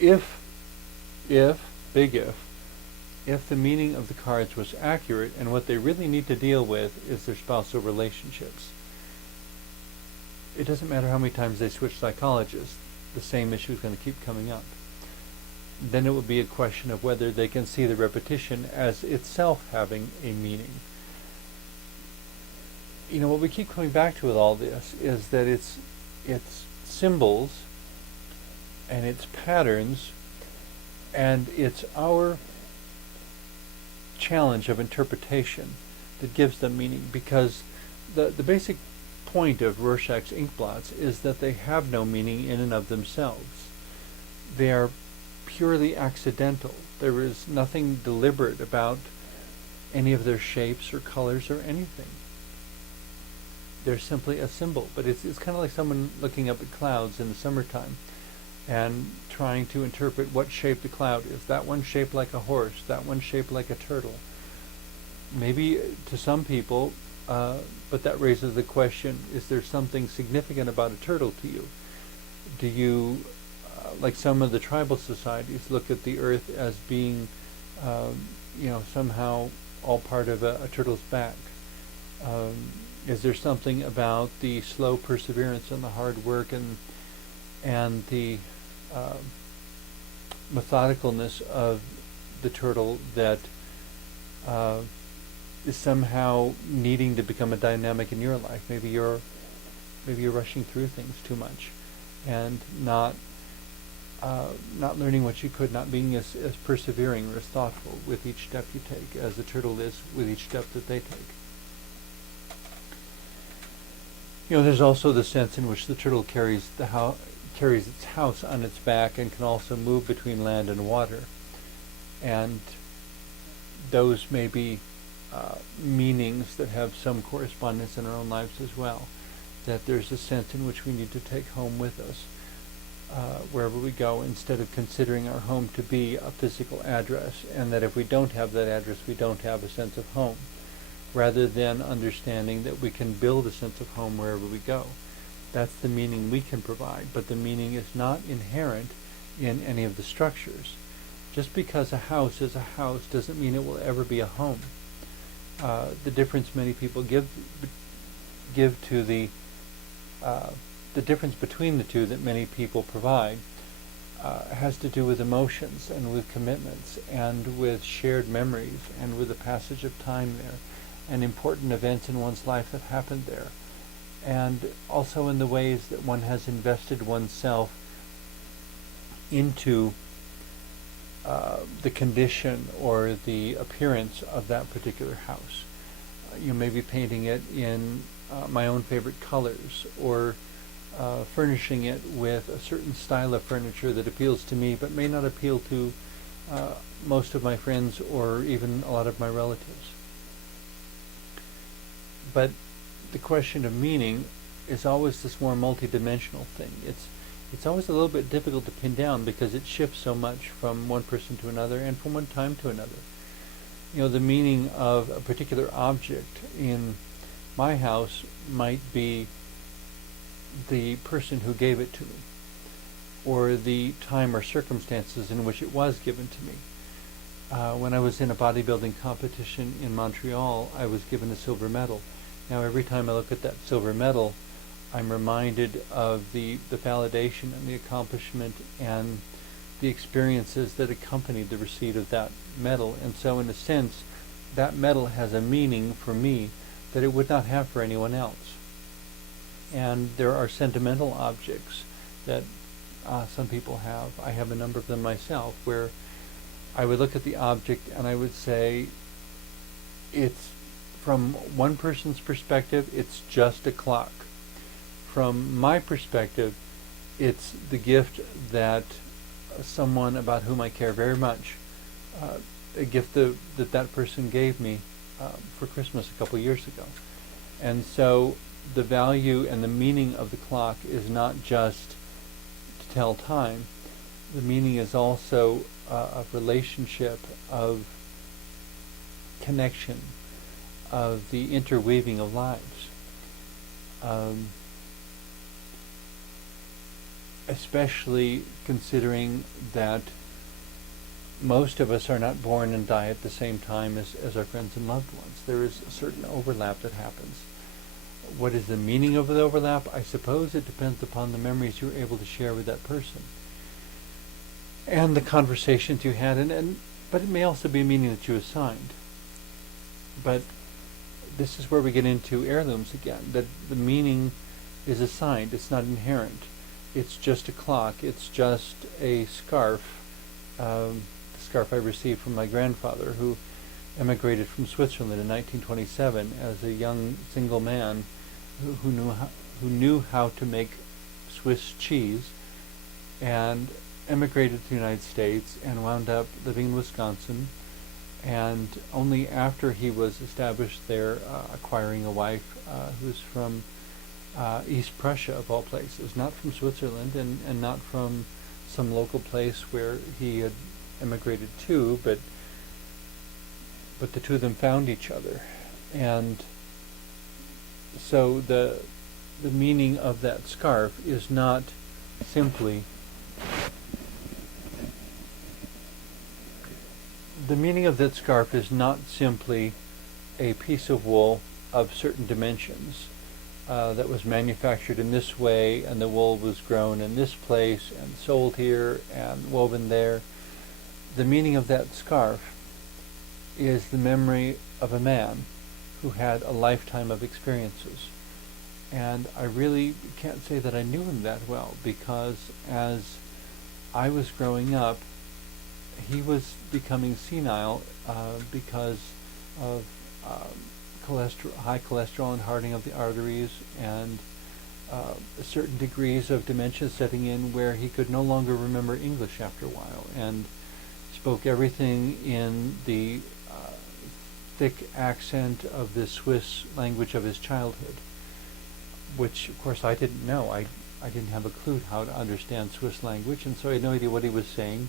If, big if the meaning of the cards was accurate and what they really need to deal with is their spousal relationships, it doesn't matter how many times they switch psychologists, the same issue is going to keep coming up. Then it would be a question of whether they can see the repetition as itself having a meaning. What we keep coming back to with all this is that it's symbols and it's patterns, and it's our challenge of interpretation that gives them meaning, because the basic point of Rorschach's ink blots is that they have no meaning in and of themselves. They are purely accidental. There is nothing deliberate about any of their shapes or colors or anything. They're simply a symbol, but it's kind of like someone looking up at clouds in the summertime and trying to interpret what shape the cloud is. That one shaped like a horse, that one shaped like a turtle. Maybe to some people, but that raises the question, is there something significant about a turtle to you? Do you, like some of the tribal societies, look at the earth as being, somehow all part of a turtle's back? Is there something about the slow perseverance and the hard work and the methodicalness of the turtle that is somehow needing to become a dynamic in your life? Maybe you're rushing through things too much and not learning what you could, not being as persevering or as thoughtful with each step you take as the turtle is with each step that they take. There's also the sense in which the turtle carries its house on its back and can also move between land and water. And those may be meanings that have some correspondence in our own lives as well. That there's a sense in which we need to take home with us wherever we go, instead of considering our home to be a physical address, and that if we don't have that address, we don't have a sense of home, rather than understanding that we can build a sense of home wherever we go. That's the meaning we can provide, but the meaning is not inherent in any of the structures. Just because a house is a house doesn't mean it will ever be a home. The difference many people give to the difference between the two that many people provide has to do with emotions and with commitments and with shared memories and with the passage of time there and important events in one's life that happened there, and also in the ways that one has invested oneself into the condition or the appearance of that particular house. You may be painting it in my own favorite colors, or furnishing it with a certain style of furniture that appeals to me but may not appeal to most of my friends or even a lot of my relatives. But the question of meaning is always this more multidimensional thing. It's always a little bit difficult to pin down because it shifts so much from one person to another and from one time to another. The meaning of a particular object in my house might be the person who gave it to me, or the time or circumstances in which it was given to me. When I was in a bodybuilding competition in Montreal, I was given a silver medal. Now every time I look at that silver medal, I'm reminded of the validation and the accomplishment and the experiences that accompanied the receipt of that medal. And so in a sense, that medal has a meaning for me that it would not have for anyone else. And there are sentimental objects that some people have. I have a number of them myself, where I would look at the object and I would say, it's, from one person's perspective, it's just a clock. From my perspective, it's the gift that someone about whom I care very much, a gift that person gave me for Christmas a couple years ago. And so the value and the meaning of the clock is not just to tell time. The meaning is also of relationship, of connection, of the interweaving of lives. especially considering that most of us are not born and die at the same time as our friends and loved ones. There is a certain overlap that happens. What is the meaning of the overlap? I suppose it depends upon the memories you're able to share with that person and the conversations you had, but it may also be a meaning that you assigned. But this is where we get into heirlooms again, that the meaning is assigned, it's not inherent. It's just a clock, it's just a scarf, the scarf I received from my grandfather, who emigrated from Switzerland in 1927 as a young single man who knew how to make Swiss cheese, and emigrated to the United States and wound up living in Wisconsin, and only after he was established there, acquiring a wife who was from East Prussia, of all places, not from Switzerland, and not from some local place where he had emigrated to, but the two of them found each other. And so the meaning of that scarf is not simply a piece of wool of certain dimensions that was manufactured in this way, and the wool was grown in this place and sold here and woven there. The meaning of that scarf is the memory of a man who had a lifetime of experiences. And I really can't say that I knew him that well, because as I was growing up, he was becoming senile because of high cholesterol and hardening of the arteries, and certain degrees of dementia setting in where he could no longer remember English after a while, and spoke everything in the thick accent of the Swiss language of his childhood, which of course I didn't know. I didn't have a clue how to understand Swiss language, and so I had no idea what he was saying.